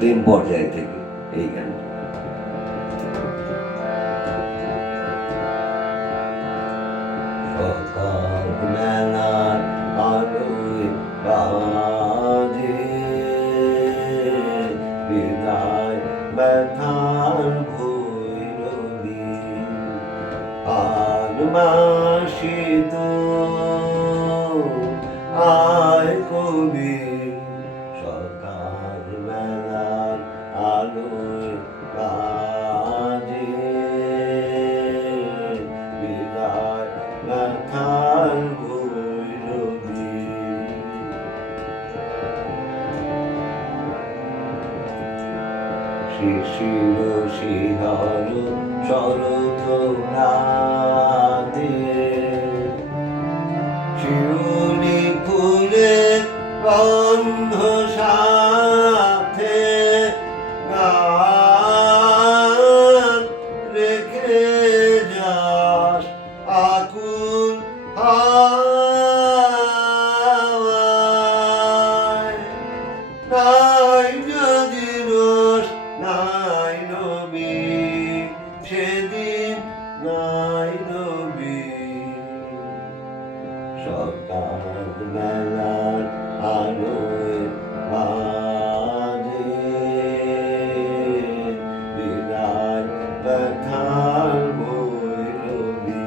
তিন পর্যায় থেকে এই গানটা সকাল মেলার শিশির শিহর শরত রাতে শিউলি ফুলে সেদিন নাই নবী সকাল মেলার আলোয় বাজে। বিদায় ব্যথার ভৈরবী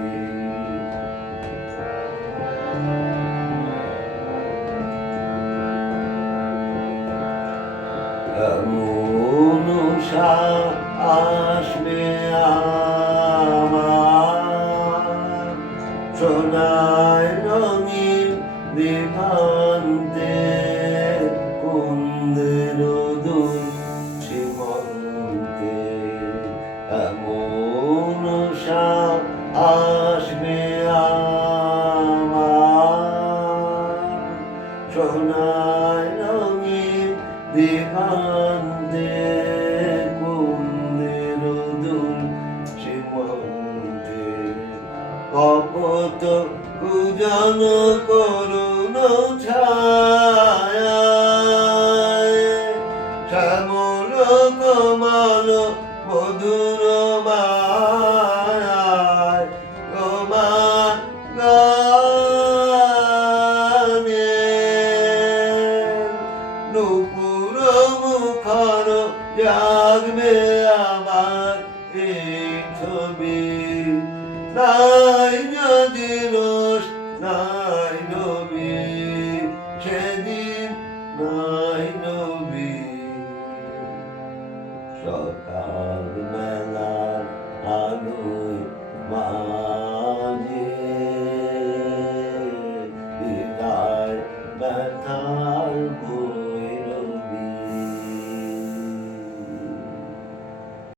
মনুষা আসবে আমার সোনায় রঙিন দিভান্তে কুন্দের দূর সীমন্তে মনুষা আসবে আমার সোনায় রঙিন দিগান্তে কপত কুজন করুণ ছায়া শ্যামল কমল মধুর মায়ায় তোমার মুখর আমার এই ছবি। নাই যদি রোষ নাই নবী। সেদিন নাই নবী। সকাল মেলার আলোয় মাঝে বিদায় ব্যথার ভোর।